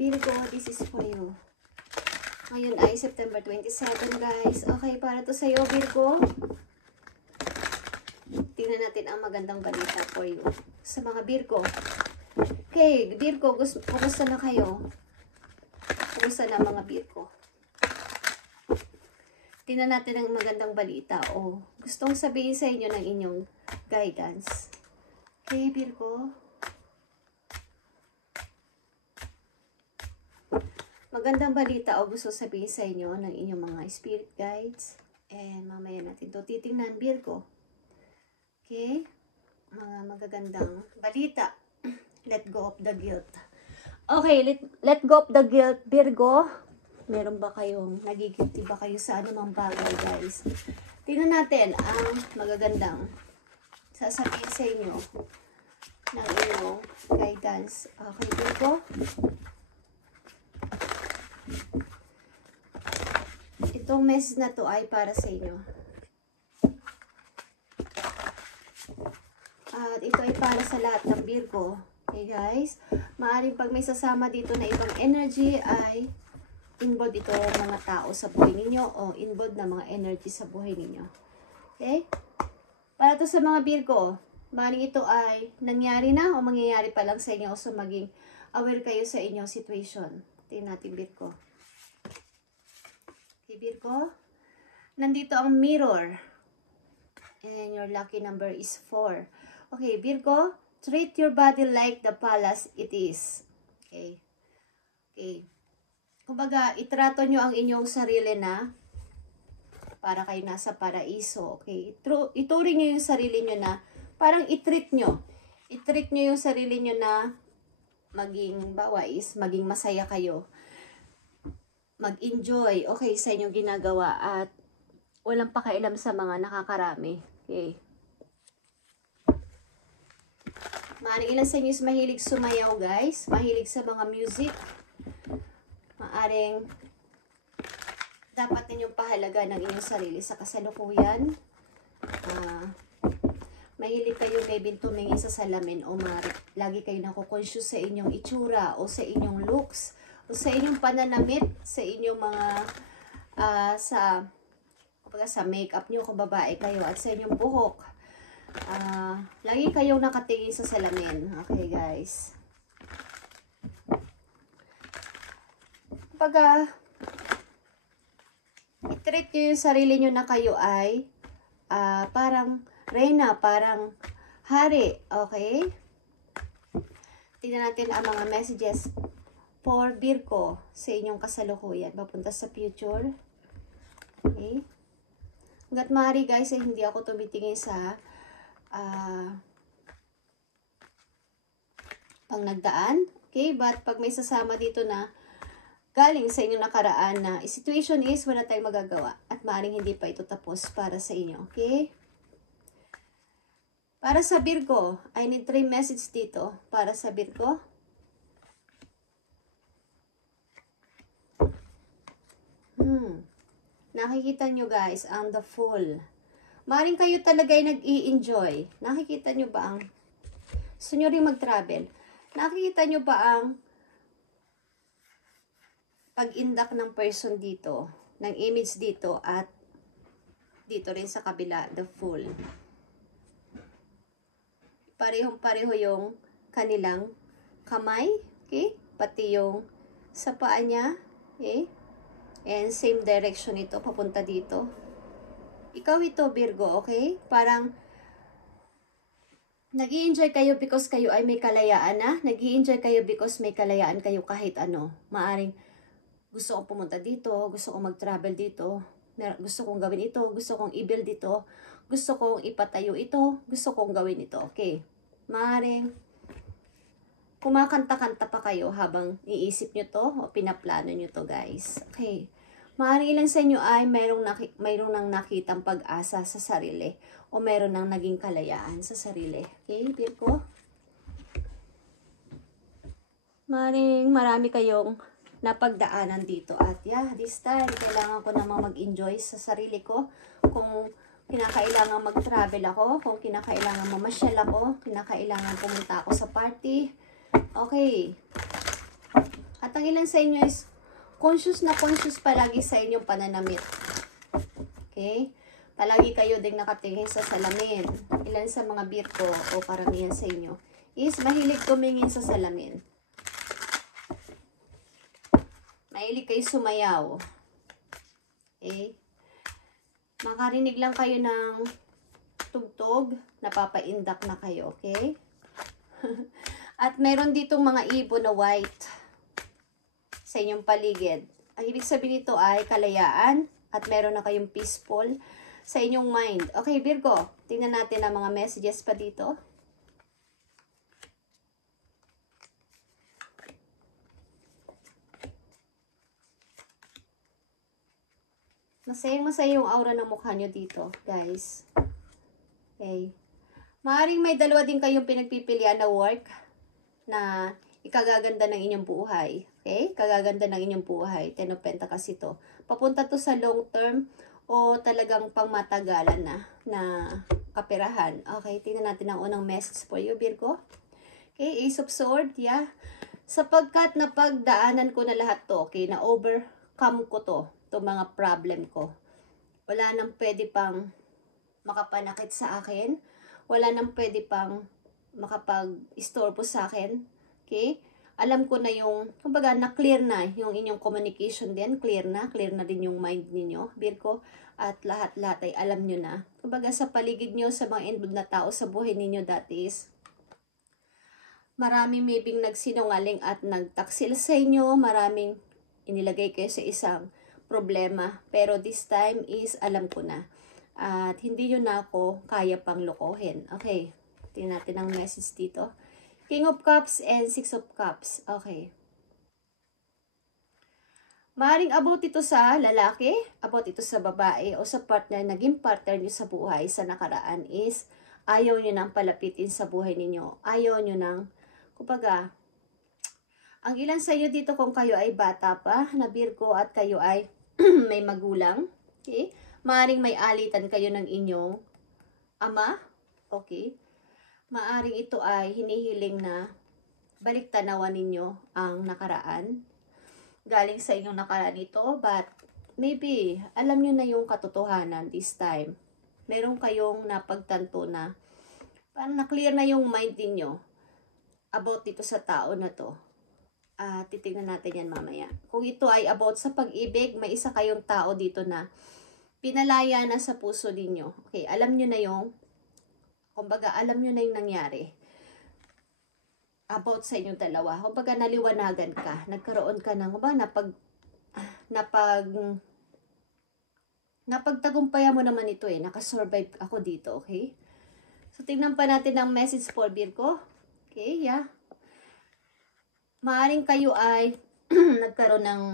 Virgo, this is for you. Ngayon ay September 27, guys. Okay, para to sa'yo, Virgo. Tingnan natin ang magandang balita for you. Sa mga Virgo. Okay, Virgo, kumusta na kayo? Kumusta na mga Virgo? Tingnan natin ang magandang balita o gustong sabihin sa inyo ng inyong guidance. Okay, Virgo. Magandang balita o gusto sabihin sa inyo ng inyong mga spirit guides. And mamaya natin ito titingnan, Virgo. Okay? Mga magagandang balita. Let go of the guilt. Okay, let go of the guilt, Virgo. Meron ba kayong, nagigilty ba kayo sa anumang bagay, guys? Tingnan natin ang magagandang sasabihin sa inyo ng inyong guidance. Okay, Virgo? Itong message na to ay para sa inyo. At ito ay para sa lahat ng Virgo. Okay, guys? Maaring pag may sasama dito na ibang energy ay involved ito mga tao sa buhay ninyo o involved na mga energy sa buhay ninyo. Okay? Para to sa mga Virgo, maaaring ito ay nangyari na o mangyayari pa lang sa inyo, so maging aware kayo sa inyong situation. Tingnan natin, Virgo. Okay, Virgo. Nandito ang mirror. And your lucky number is 4. Okay, Virgo. Treat your body like the palace it is. Okay. Okay. Kumbaga, itrato nyo ang inyong sarili na para kayo nasa paraiso. Okay. Ituring nyo yung sarili nyo na parang itreat nyo. Itreat nyo yung sarili nyo na maging bawais, maging masaya kayo. Mag-enjoy, okay, sa inyong ginagawa at walang pakialam sa mga nakakarami. Okay. Maaring ilan sa inyo is mahilig sumayaw, guys. Mahilig sa mga music. Maaring dapat ninyong pahalaga ng inyong sarili sa kasalukuyan. Mahilig kayo maybe tumingin sa salamin o lagi kayo nakukonscious sa inyong itsura o sa inyong looks o sa inyong pananamit, sa inyong mga sa makeup nyo kung babae kayo at sa inyong buhok. Lagi kayong nakatingin sa salamin. Okay, guys. Pag i-treat nyo yung sarili nyo na kayo ay parang reyna, parang hari. Okay? Tingnan natin ang mga messages for Virgo sa inyong kasalukuyan. Papunta sa future. Okay? Hanggat maaari, guys, hindi ako tumitingin sa pang nagdaan. Okay? But pag may sasama dito na galing sa inyong nakaraan na situation is wala tayong magagawa at maaaring hindi pa ito tapos para sa inyo. Okay? Para sa Virgo, I need 3 messages dito para sa Virgo. Nakikita nyo, guys, ang the Fool. Maaaring kayo talaga ay nag-i-enjoy. Nakikita nyo ba ang gusto nyo rin mag-travel? Nakikita nyo ba ang pag-indak ng person dito, ng image dito at dito rin sa kabila, the Fool. Parehong-pareho yung kanilang kamay, okay? Pati yung sa paa niya, okay? And same direction ito, papunta dito. Ikaw ito, Virgo, okay? Parang nag-i-enjoy kayo because kayo ay may kalayaan na. Nag-i-enjoy kayo because may kalayaan kayo kahit ano. Maaring gusto kong pumunta dito, gusto kong mag-travel dito, gusto kong gawin ito, gusto kong i-build ito, gusto kong ipatayo ito, gusto kong gawin ito. Okay. Maaring kumakanta-kanta pa kayo habang iisip nyo to o pinaplano nyo to, guys. Okay. Maaring ilan sa inyo ay mayroong nang nakitang pag-asa sa sarili o mayroon nang naging kalayaan sa sarili. Okay, Virgo? Maaring marami kayong napagdaanan dito at this time, kailangan ko namang mag-enjoy sa sarili ko. Kung kinakailangan mag-travel ako, kung kinakailangan mamasyal ako, kinakailangan pumunta ako sa party. Okay. At ang ilan sa inyo is conscious na conscious palagi sa inyong pananamit. Okay? Palagi kayo ding nakatingin sa salamin. Ilan sa mga Virgo o karamihan sa inyo is mahilig tumingin sa salamin. Mahilig kayo sumayaw. Okay? Makarinig lang kayo ng tugtog, napapaindak na kayo, okay? At meron ditong mga ibon na white sa inyong paligid. Ang ibig sabihin nito ay kalayaan at meron na kayong peaceful sa inyong mind. Okay, Virgo, tingnan natin ang mga messages pa dito. Masayang-masaya yung aura ng mukha nyo dito, guys. Okay. Maaaring may dalawa din kayong pinagpipilian na work na ikagaganda ng inyong buhay. Okay? Kagaganda ng inyong buhay. Ten of Pentacles ito. Papunta to sa long term o talagang pangmatagalan na kaperahan. Okay, tingnan natin ang unang message for you, Virgo. Okay, Ace of Swords, yeah. Sapagkat napagdaanan ko na lahat to, okay, na overcome ko to mga problem ko. Wala nang pwede pang makapanakit sa akin. Wala nang pwede pang makapag-istorbo sa akin. Okay? Alam ko na yung, kumbaga, na-clear na yung inyong communication din. Clear na din yung mind ninyo, Virgo. At lahat-lahat ay alam nyo na. Kumbaga, sa paligid nyo, sa mga involved na tao sa buhay ninyo, that is, maraming maybe nagsinungaling at nagtaksil sa inyo. Maraming inilagay kayo sa isang problema. Pero this time is alam ko na. At hindi yun na ako kaya pang lokohin. Okay. Tingnan natin ang message dito. King of Cups and Six of Cups. Okay. Maaaring about ito sa lalaki, about ito sa babae, o sa partner, naging partner nyo sa buhay sa nakaraan is ayaw nyo nang palapitin sa buhay ninyo. Ayaw nyo nang, kumbaga, ang ilan sa inyo dito kung kayo ay bata pa na Virgo at kayo ay may magulang, okay? Maaring may alitan kayo ng inyong ama, okay? Maaring ito ay hinihiling na baliktanawan ninyo ang nakaraan. Galing sa inyong nakaraan ito, but maybe alam nyo na yung katotohanan this time. Meron kayong napagtanto na parang na-clear na yung mind ninyo about dito sa tao na to. Titignan natin yan mamaya. Kung ito ay about sa pag-ibig, may isa kayong tao dito na pinalaya na sa puso ninyo. Okay, alam nyo na yung, kumbaga, alam nyo na yung nangyari about sa inyong dalawa. Kumbaga, naliwanagan ka. Nagkaroon ka ng, kumbaga, napagtagumpayan mo naman ito eh. Nakasurvive ako dito, okay? So, tingnan pa natin ang message for Virgo. Okay, yeah. Maaring kayo ay nagkaroon ng,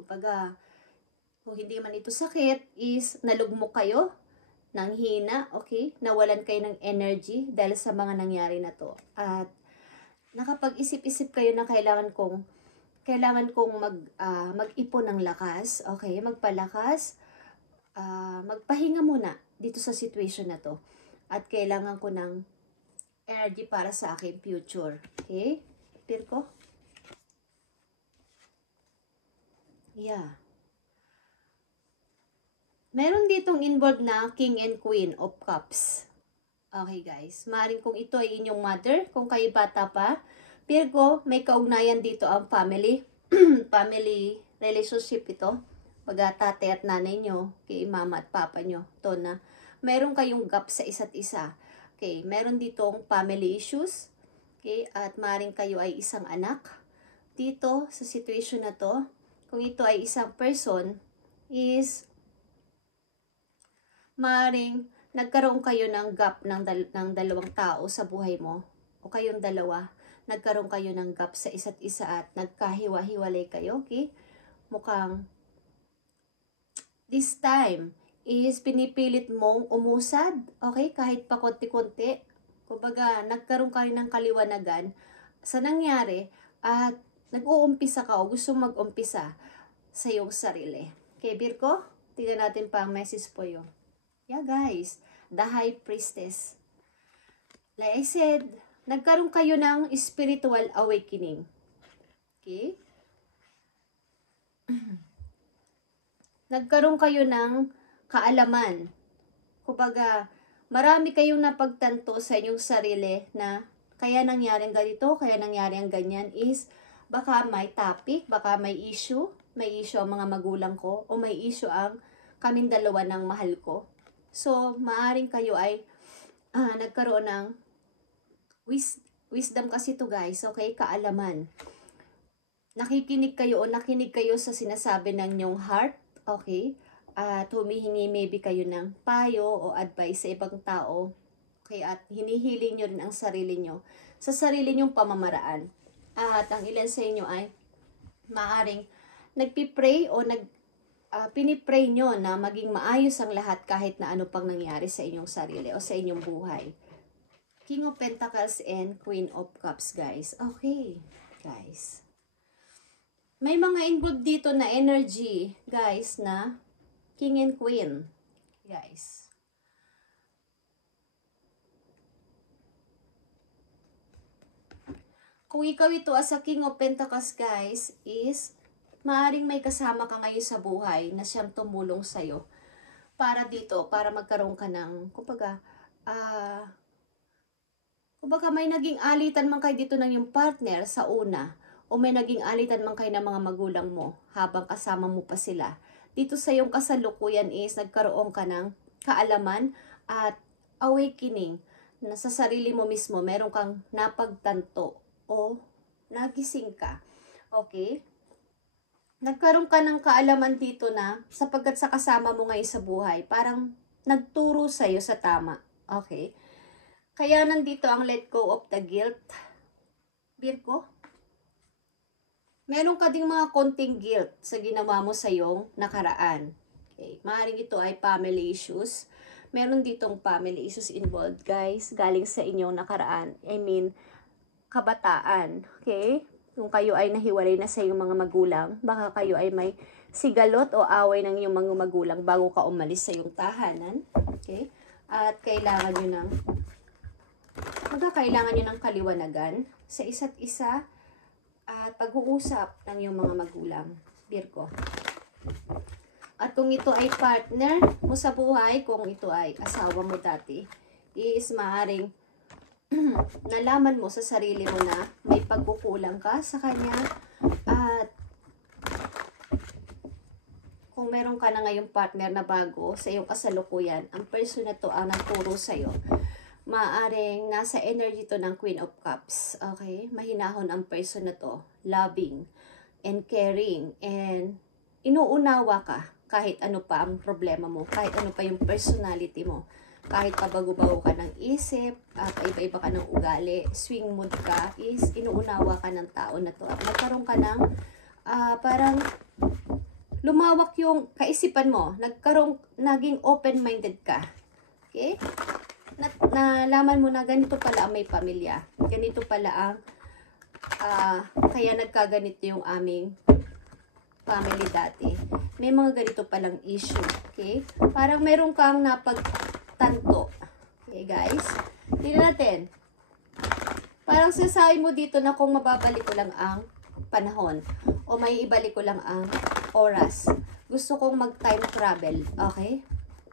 kumbaga, kung hindi man ito sakit, is nalugmok kayo ng hina, okay? Nawalan kayo ng energy dahil sa mga nangyari na to. At nakapag-isip-isip kayo na kailangan kong mag-ipon ng lakas, okay? Magpalakas, magpahinga muna dito sa situation na to. At kailangan ko ng energy para sa aking future, okay? Virgo? Yeah. Meron ditong involved na King and Queen of Cups. Okay guys. Maaaring kung ito ay inyong mother, kung kayo bata pa, Virgo, may kaugnayan dito ang family. Family relationship ito. Pag tatay at nanay nyo, kay mama at papa nyo. Ito na. Meron kayong gap sa isa't isa. Okay. Meron ditong family issues. Okay, at maaaring kayo ay isang anak. Dito, sa situation na to, kung ito ay isang person, is maaaring nagkaroon kayo ng gap ng dalawang tao sa buhay mo. O kayong dalawa, nagkaroon kayo ng gap sa isa't isa at nagkahiwa-hiwalay kayo. Okay? Mukhang this time is pinipilit mong umusad. Okay? Kahit pa konti-konti. Kumbaga, nagkaroon kayo ng kaliwanagan sa nangyari at nag-uumpisa ka o gusto mag-umpisa sa iyong sarili. Okay, Virgo? Tignan natin pa ang message po yun. Yeah, guys. The High Priestess. Like I said, nagkaroon kayo ng spiritual awakening. Okay? Nagkaroon kayo ng kaalaman. Kumbaga, marami kayong napagtanto sa inyong sarili na kaya nangyari ang ganito, kaya nangyari ang ganyan is baka may topic, baka may issue ang mga magulang ko, o may issue ang kaming dalawa ng mahal ko. So, maaring kayo ay nagkaroon ng wisdom kasi to guys, okay? Kaalaman. Nakikinig kayo o nakinig kayo sa sinasabi ng inyong heart, okay? At humihingi maybe kayo ng payo o advice sa ibang tao. Okay? At hinihiling nyo rin ang sarili nyo sa sarili nyong pamamaraan. At ang ilan sa inyo ay maaring nagpipray o pinipray nyo na maging maayos ang lahat kahit na ano pang nangyari sa inyong sarili o sa inyong buhay. King of Pentacles and Queen of Cups, guys. Okay, guys. May mga involved dito na energy, guys, na King and Queen, guys. Kung ikaw ito as a King of Pentacles, guys, is maaring may kasama ka ngayon sa buhay na siyang tumulong sa'yo para dito, para magkaroon ka ng, kumbaga may naging alitan man kayo dito ng yung partner sa una, o may naging alitan man kayo ng mga magulang mo habang kasama mo pa sila. Dito sa iyong kasalukuyan is nagkaroon ka ng kaalaman at awakening na sa sarili mo mismo meron kang napagtanto o nagising ka. Okay? Nagkaroon ka ng kaalaman dito na sapagkat sa kasama mo ngayon sa buhay, parang nagturo sa'yo sa tama. Okay? Kaya nandito ang let go of the guilt. Virgo? Meron ka ding mga konting guilt sa ginawa mo sa iyong nakaraan. Okay. Maaaring ito ay family issues. Meron ditong family issues involved, guys. Galing sa inyong nakaraan. I mean, kabataan. Okay? Kung kayo ay nahiwalay na sa iyong mga magulang, baka kayo ay may sigalot o away ng iyong mga magulang bago ka umalis sa iyong tahanan. Okay? At kailangan nyo ng kaliwanagan sa isa't isa at pag-uusap ng iyong mga magulang, Virgo. At kung ito ay partner mo sa buhay, kung ito ay asawa mo dati, is maaring nalaman mo sa sarili mo na may pagkukulang ka sa kanya. At kung meron ka na ngayong partner na bago sa iyong kasalukuyan, ang person na to ang nagturo sa'yo, maaring nasa energy to ng Queen of Cups. Okay? Mahinahon ang person na to. Loving and caring and inuunawa ka kahit ano pa ang problema mo, kahit ano pa yung personality mo, kahit pabago-bago ka ng isip, iba-iba ka ng ugali, swing mood ka, is inuunawa ka ng tao na to. At nagkaroon ka ng parang lumawak yung kaisipan mo, naging open-minded ka. Okay? Nalaman mo na ganito pala ang may pamilya. Ganito pala ang kaya nagkaganito yung aming family dati. May mga ganito palang issue. Okay? Parang meron kang napagtanto. Okay, guys? Tingnan natin. Parang sasabi mo dito na kung mababalik ko lang ang panahon o may ibalik ko lang ang oras. Gusto kong mag-time travel. Okay?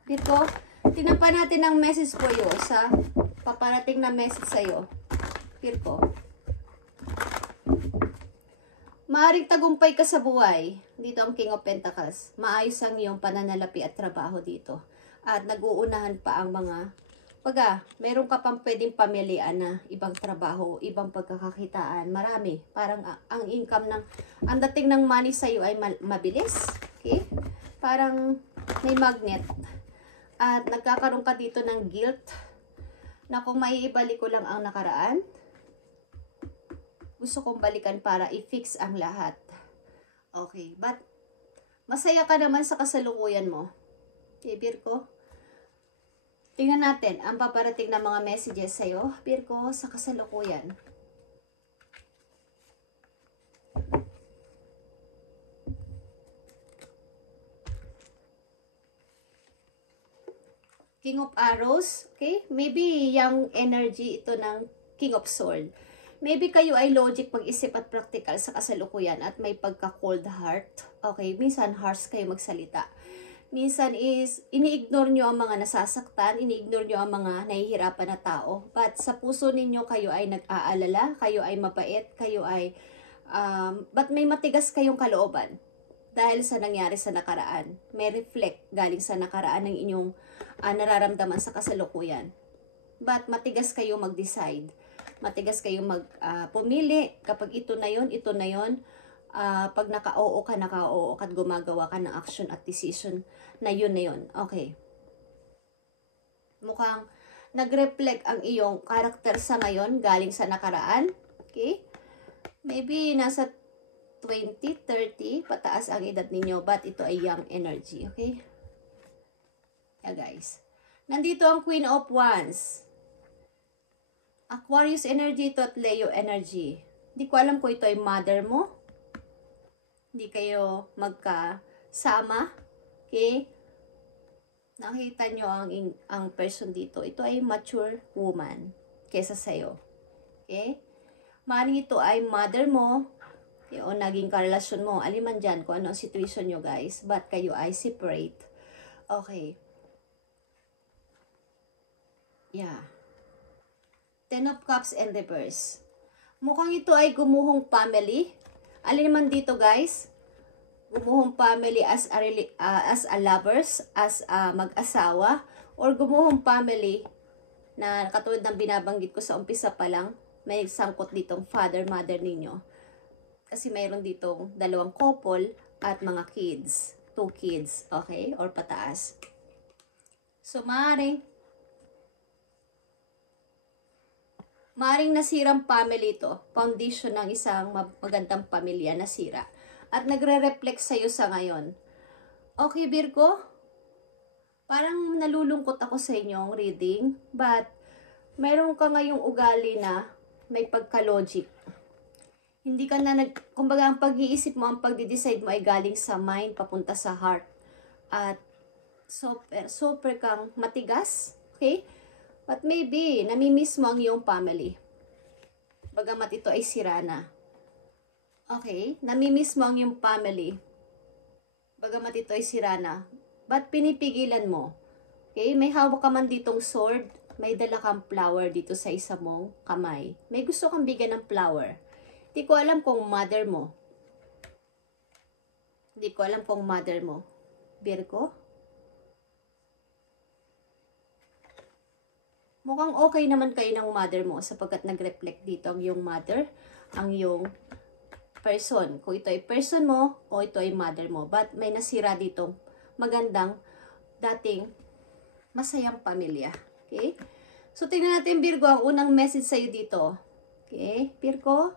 Dito, tinampan natin ang message ko sa paparating na message sa'yo. Virgo. Maaring tagumpay ka sa buhay. Dito ang King of Pentacles. Maayos ang iyong pananalapi at trabaho dito. At nag-uunahan pa ang mga meron ka pang pwedeng pamilian na ibang trabaho, ibang pagkakakitaan. Marami. Parang ang income ang dating ng money sa'yo ay mabilis. Okay? Parang may magnet. At nagkakaroon ka dito ng guilt na kung maiibalik ko lang ang nakaraan, gusto kong balikan para i-fix ang lahat. Okay, but masaya ka naman sa kasalukuyan mo. Okay, Virgo? Tingnan natin ang paparating na mga messages sa'yo, Virgo, sa kasalukuyan. King of Arrows, okay? Maybe yung energy ito ng King of Sword. Maybe kayo ay logic mag-isip at practical sa kasalukuyan at may pagka-cold heart. Okay, minsan harsh kayo magsalita. Minsan is, ini-ignore nyo ang mga nasasaktan, ini-ignore nyo ang mga nahihirapan na tao. But sa puso ninyo, kayo ay nag-aalala, kayo ay mabait, kayo ay, but may matigas kayong kalooban. Dahil sa nangyari sa nakaraan. May reflect galing sa nakaraan ng inyong nararamdaman sa kasalukuyan. But matigas kayo mag-decide. Matigas kayo pumili. Kapag ito na yon, ito na yon. Pag naka-oo ka at gumagawa ka ng action at decision na yun na yun. Okay. Mukhang nag-reflect ang iyong karakter sa ngayon galing sa nakaraan. Okay? Maybe nasa 20, 30, pataas ang edad ninyo, but ito ay young energy. Okay? Yeah, guys. Nandito ang Queen of Wands. Aquarius energy ito at Leo energy. Hindi ko alam kung ito ay mother mo. Hindi kayo magkasama. Okay? Nakita nyo ang person dito. Ito ay mature woman kesa sa'yo. Okay? Maaaring ito ay mother mo. Okay? O naging karelasyon mo. Aliman dyan kung ano ang situation nyo, guys. But kayo ay separate. Okay. Yeah. Ten of Cups and Reverse. Mukhang ito ay gumuhong family. Alin naman dito, guys? Gumuhong family as a lovers, as mag-asawa, or gumuhong family na katulad ng binabanggit ko sa umpisa pa lang, may sangkot ditong father, mother ninyo. Kasi mayroon ditong dalawang couple at mga kids. 2 kids, okay? Or pataas. So, maaaring nasirang family ito. Foundation ng isang magandang pamilya nasira. At nagre-reflect sa'yo sa ngayon. Okay, Virgo? Parang nalulungkot ako sa inyong reading. But, mayroon ka ngayong ugali na may pagka-logic. Hindi ka na kumbaga ang pag-iisip mo, ang pagde-decide mo ay galing sa mind, papunta sa heart. At super kang matigas. Okay? But maybe, namimiss mo ang iyong family. Bagamat ito ay sira na. Okay? Namimiss mo ang iyong family. Bagamat ito ay sira na. Ba't pinipigilan mo? Okay? May hawak ka man ditong sword. May dala kang flower dito sa isa mong kamay. May gusto kang bigyan ng flower. Hindi ko alam kung mother mo. Hindi ko alam kung mother mo. Virgo? Mukhang okay naman kayo ng mother mo sapagkat nag-reflect dito ang iyong mother, ang iyong person. Kung ito ay person mo o ito ay mother mo. But may nasira dito magandang dating masayang pamilya. Okay? So, tingnan natin, Virgo, ang unang message sa'yo dito. Okay? Virgo,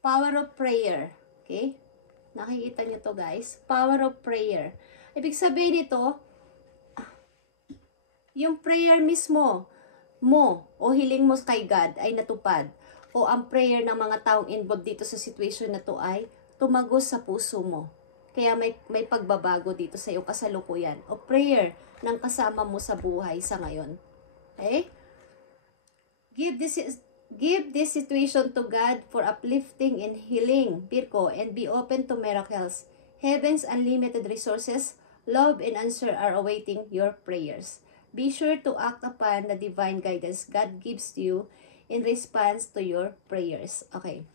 power of prayer. Okay? Nakikita nyo to, guys. Power of prayer. Ibig sabihin nito, yung prayer mismo mo o hiling mo kay God ay natupad. O ang prayer ng mga taong involved dito sa situation na to ay tumagos sa puso mo. Kaya may pagbabago dito sa iyong kasalukuyan. O prayer ng kasama mo sa buhay sa ngayon. Okay? Give this situation to God for uplifting and healing, Virgo, and be open to miracles. Heaven's unlimited resources, love, and answer are awaiting your prayers. Be sure to act upon the divine guidance God gives you in response to your prayers. Okay.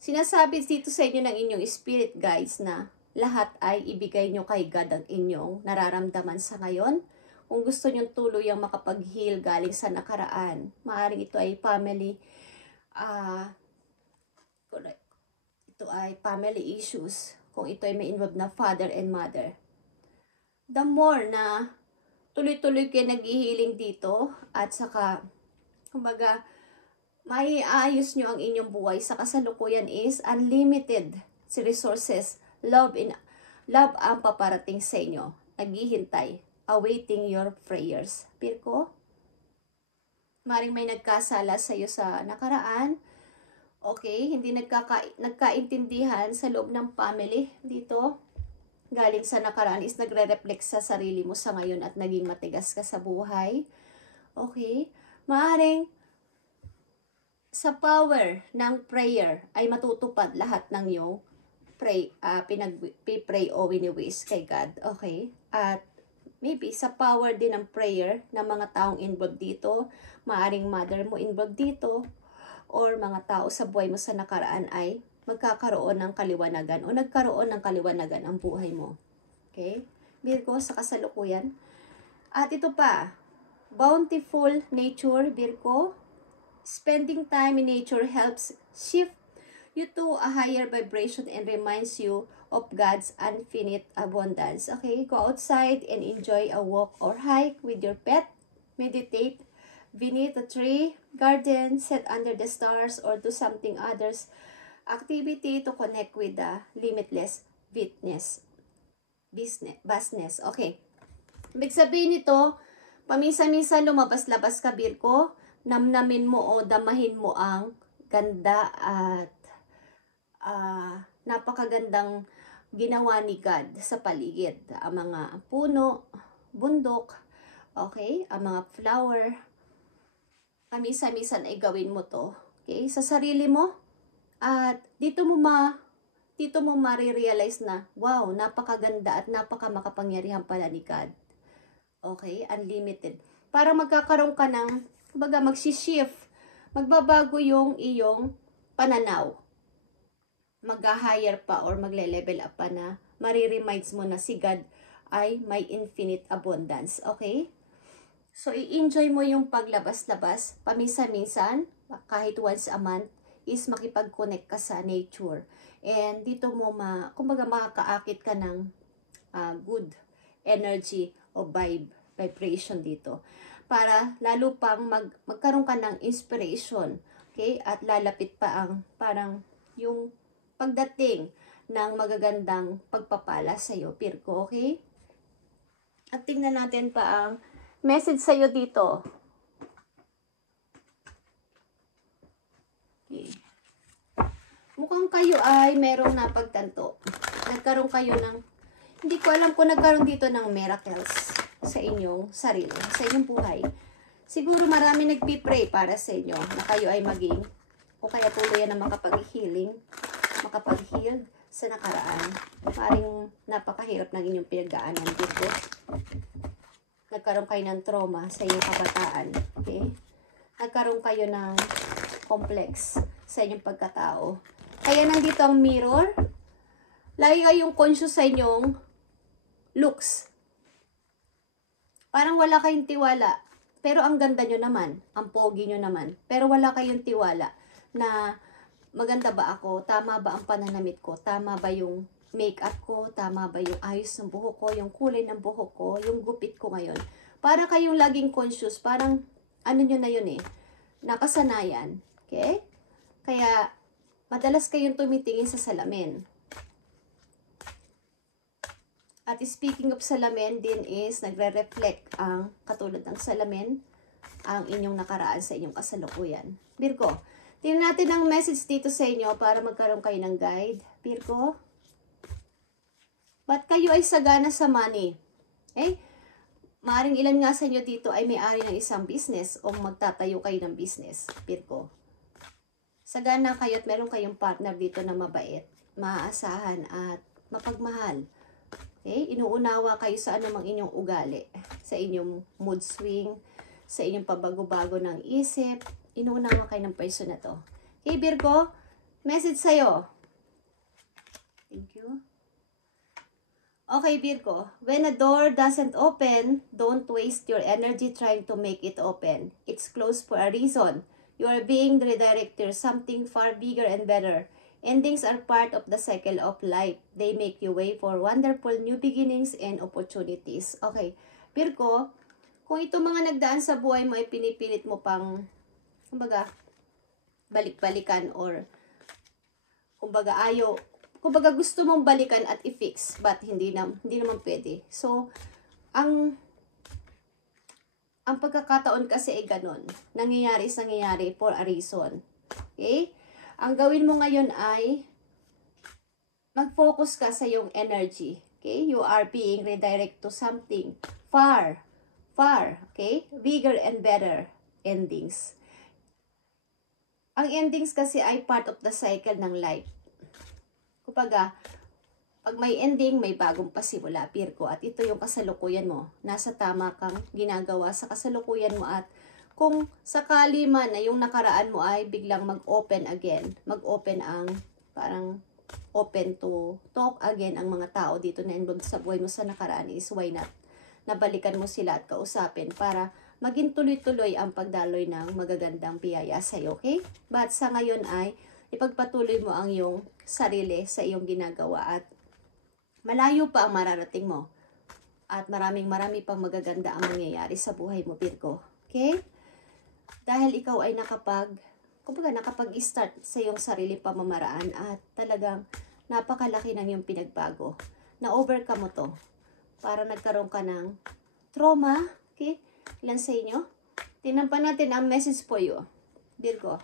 Sinasabi dito sa inyo ng inyong spirit guides na lahat ay ibigay nyo kay God ang inyong nararamdaman sa ngayon. Kung gusto nyo tuluyang makapag-heal galing sa nakaraan, maaaring ito ay family, ito ay family issues. Kung ito ay may involved na father and mother. The more na tuloy-tuloy kayo nag-healing dito at saka, kumbaga, may aayos nyo ang inyong buhay sa kasalukuyan is unlimited resources, love ang paparating sa inyo. Naghihintay, awaiting your prayers. Virgo, maring may nagkasala sa iyo sa nakaraan. Okay, hindi nagkaintindihan sa loob ng family dito. Galing sa nakaraan is nagre-reflect sa sarili mo sa ngayon at naging matigas ka sa buhay. Okay? Maaring sa power ng prayer ay matutupad lahat ng iyong pinag-pray o wini-wish kay God. Okay? At maybe sa power din ng prayer ng mga taong involved dito, maaring mother mo involved dito, or mga tao sa buhay mo sa nakaraan ay magkakaroon ng kaliwanagan o nagkaroon ng kaliwanagan ang buhay mo. Okay? Virgo, sa kasalukuyan. At ito pa, bountiful nature, Virgo. Spending time in nature helps shift you to a higher vibration and reminds you of God's infinite abundance. Okay, go outside and enjoy a walk or hike with your pet. Meditate beneath a tree, garden, sit under the stars, or do something others activity to connect with the limitless vastness. Okay. Ibig sabihin nito, paminsan-minsan lumabas-labas ka, Virgo, namnamin mo o damahin mo ang ganda at napakagandang ginawa ni God sa paligid. Ang mga puno, bundok, okay, ang mga flower, paminsan-minsan ay gawin mo to, okay, sa sarili mo. At dito mo marirealize na, wow, napakaganda at napakamakapangyarihan pala ni God. Okay, unlimited. Para magkakaroon ka ng, kumbaga magsishift, magbabago yung iyong pananaw. Mag-higher pa or magle-level up pa na marireminds mo na si God ay may infinite abundance. Okay? So, i-enjoy mo yung paglabas-labas. Paminsan-minsan, kahit once a month, is makipag-connect ka sa nature. And dito mo kumbaga makakaakit ka ng good energy o vibration dito. Para lalo pang magkaroon ka ng inspiration. Okay? At lalapit pa ang parang yung pagdating ng magagandang pagpapala sa iyo, Virgo, okay? At tingnan natin pa ang message sa iyo dito. Okay. Mukhang kayo ay merong napagtanto. Nagkaroon kayo ng, hindi ko alam kung nagkaroon dito ng miracles sa inyong sarili, sa inyong buhay. Siguro marami nagpipray para sa inyo na kayo ay maging, o kaya tuluyan na makapag-heal sa nakaraan. Maring napakahirap ng inyong pinagdaanan dito. Nagkaroon kayo ng trauma sa inyong kabataan. Okay? Nagkaroon kayo ng complex sa inyong pagkatao. Kaya nandito ang mirror. Lagi kayong conscious sa inyong looks. Parang wala kayong tiwala. Pero ang ganda nyo naman. Ang pogi nyo naman. Pero wala kayong tiwala na maganda ba ako? Tama ba ang pananamit ko? Tama ba yung makeup ko? Tama ba yung ayos ng buhok ko? Yung kulay ng buhok ko? Yung gupit ko ngayon? Para kayong laging conscious. Parang ano nyo na yun eh. Nakasanayan. Okay? Kaya madalas kayong tumitingin sa salamin. At speaking of salamin din is nagre-reflect ang katulad ng salamin ang inyong nakaraan sa inyong kasalukuyan. Virgo, tingnan natin ang message dito sa inyo para magkaroon kayo ng guide. Virgo, ba't kayo ay sagana sa money? Okay? Maaring ilan nga sa inyo dito ay may-ari ng isang business o magtatayo kayo ng business. Virgo, sagana kayo at meron kayong partner dito na mabait, maaasahan at mapagmahal. Okay? Inuunawa kayo sa anumang inyong ugali, sa inyong mood swing, sa inyong pabago-bago ng isip. Inuunawa kayo ng person na to. Okay, Virgo, message sa'yo. Thank you. Okay, Virgo, when a door doesn't open, don't waste your energy trying to make it open. It's closed for a reason. You are being redirected to something far bigger and better. Endings are part of the cycle of life. They make you way for wonderful new beginnings and opportunities. Okay, Virgo, kung itong mga nagdaan sa buhay mo ay pinipilit mo pang, kumbaga, balik-balikan or, kumbaga, gusto mong balikan at i-fix, but hindi naman pwede. So, ang pagkakataon kasi ay ganun. Nangyayari for a reason. Okay? Ang gawin mo ngayon ay mag-focus ka sa iyong energy. Okay? You are being redirected to something far far, okay? Bigger and better endings. Ang endings kasi ay part of the cycle ng life. Kumbaga, pag may ending, may bagong pasimula, Virgo. At ito yung kasalukuyan mo. Nasa tama kang ginagawa sa kasalukuyan mo. At kung sakali man na yung nakaraan mo ay biglang mag-open again, mag-open ang parang open to talk again ang mga tao dito na involved sa buhay mo sa nakaraan is why not? Nabalikan mo sila at kausapin para maging tuloy-tuloy ang pagdaloy ng magagandang biyaya sa iyo, okay? But sa ngayon ay ipagpatuloy mo ang iyong sarili sa iyong ginagawa at malayo pa ang mararating mo. At marami pang magaganda ang mangyayari sa buhay mo, Virgo. Okay? Dahil ikaw ay nakapag-start sa iyong sarili pamamaraan at talagang napakalaki ng iyong pinagbago. Na-overcome mo to. Para nagkaroon ka ng trauma. Okay? Ilan sa inyo? Tingnan pa natin ang message for you, Virgo.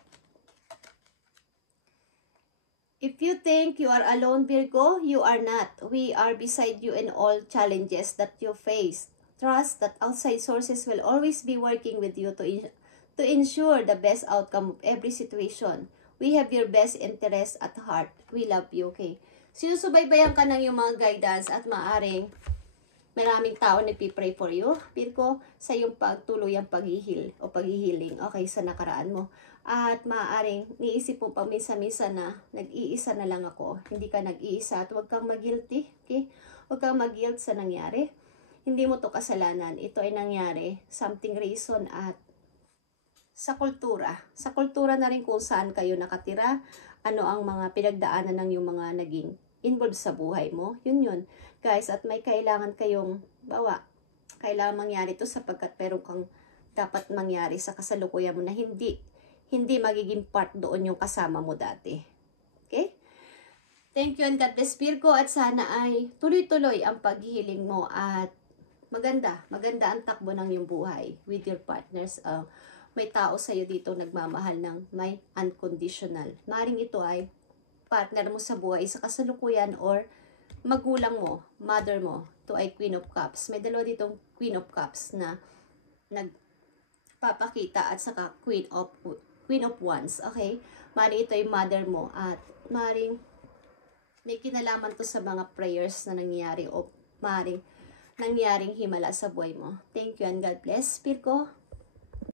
If you think you are alone, Virgo, you are not. We are beside you in all challenges that you face. Trust that outside sources will always be working with you to ensure the best outcome of every situation. We have your best interest at heart. We love you, okay? Sinusubaybayan ka ng yung mga guidance at maaring maraming tao nagpipray for you, Virgo, sa iyong pagtuluyang paghihiling, okay, sa nakaraan mo. At maaaring niisip mo pa minsan-minsan na nag-iisa na lang ako. Hindi ka nag-iisa at huwag kang mag-guilty, okay? Huwag kang mag-guilt sa nangyari. Hindi mo to kasalanan. Ito ay nangyari, something reason at sa kultura. Sa kultura na rin kung saan kayo nakatira, ano ang mga pinagdaanan ng yung mga naging involved sa buhay mo. Yun. Guys, at may kailangan kayong kailangan mangyari to sapagkat meron kang dapat mangyari sa kasalukuyan mo na hindi magiging part doon yung kasama mo dati. Okay? Thank you and God bless, Virgo, at sana ay tuloy-tuloy ang paghihiling mo at maganda ang takbo ng iyong buhay with your partners. May tao sa'yo dito nagmamahal ng may unconditional. Maring ito ay partner mo sa buhay sa kasalukuyan or magulang mo, mother mo. Ito ay Queen of Cups. May dalawa ditong Queen of Cups na nagpapakita at saka Queen of Wands. Okay? Maring ito ay mother mo at maring may kinalaman to sa mga prayers na nangyayari o maring nangyaring himala sa buhay mo. Thank you and God bless, Virgo.